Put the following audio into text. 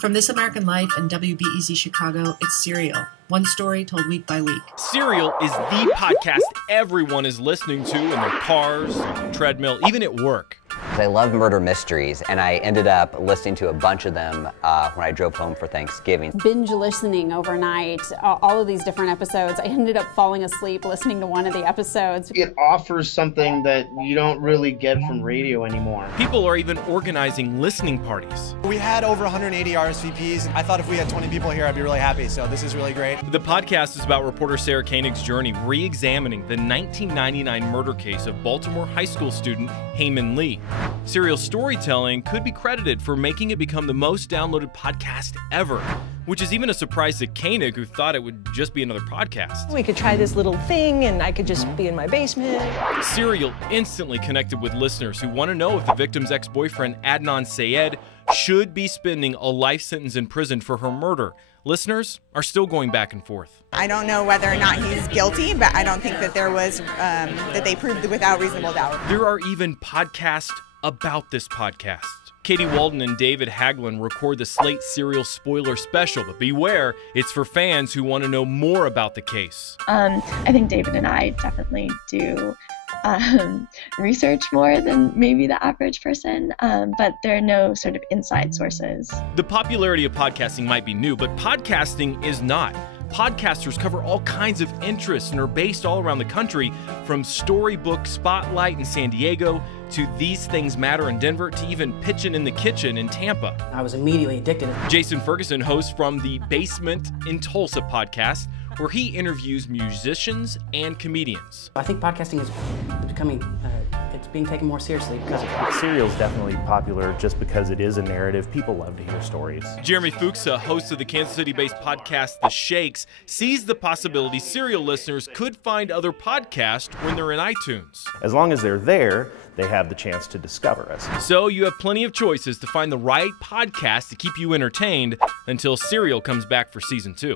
From This American Life and WBEZ Chicago, it's Serial. One story told week by week. Serial is the podcast everyone is listening to in their cars, on the treadmill, even at work. I love murder mysteries, and I ended up listening to a bunch of them when I drove home for Thanksgiving. Binge listening overnight, all of these different episodes. I ended up falling asleep listening to one of the episodes. It offers something that you don't really get from radio anymore. People are even organizing listening parties. We had over 180 RSVPs. I thought if we had 20 people here, I'd be really happy, so this is really great. The podcast is about reporter Sarah Koenig's journey re-examining the 1999 murder case of Baltimore high school student Haymon Lee. Serial's storytelling could be credited for making it become the most downloaded podcast ever, which is even a surprise to Koenig, who thought it would just be another podcast. We could try this little thing and I could just be in my basement. Serial instantly connected with listeners who want to know if the victim's ex-boyfriend Adnan Syed should be spending a life sentence in prison for her murder. Listeners are still going back and forth. I don't know whether or not he's guilty, but I don't think that there was, that they proved without reasonable doubt. There are even podcasts about this podcast. Katie Walden and David Haglund record the Slate Serial spoiler special, but beware, it's for fans who want to know more about the case. I think David and I definitely do research more than maybe the average person, but there are no sort of inside sources. The popularity of podcasting might be new, but podcasting is not. Podcasters cover all kinds of interests and are based all around the country, from Storybook Spotlight in San Diego to These Things Matter in Denver to even Pitchin' in the Kitchen in Tampa. I was immediately addicted. Jason Ferguson hosts from the Basement in Tulsa podcast, where he interviews musicians and comedians. I think podcasting is becoming, it's being taken more seriously because of it. Serial is definitely popular just because it is a narrative. People love to hear stories. Jeremy Fuchsa, host of the Kansas City-based podcast The Shakes, sees the possibility Serial listeners could find other podcasts when they're in iTunes. As long as they're there, they have the chance to discover us. So you have plenty of choices to find the right podcast to keep you entertained until Serial comes back for season 2.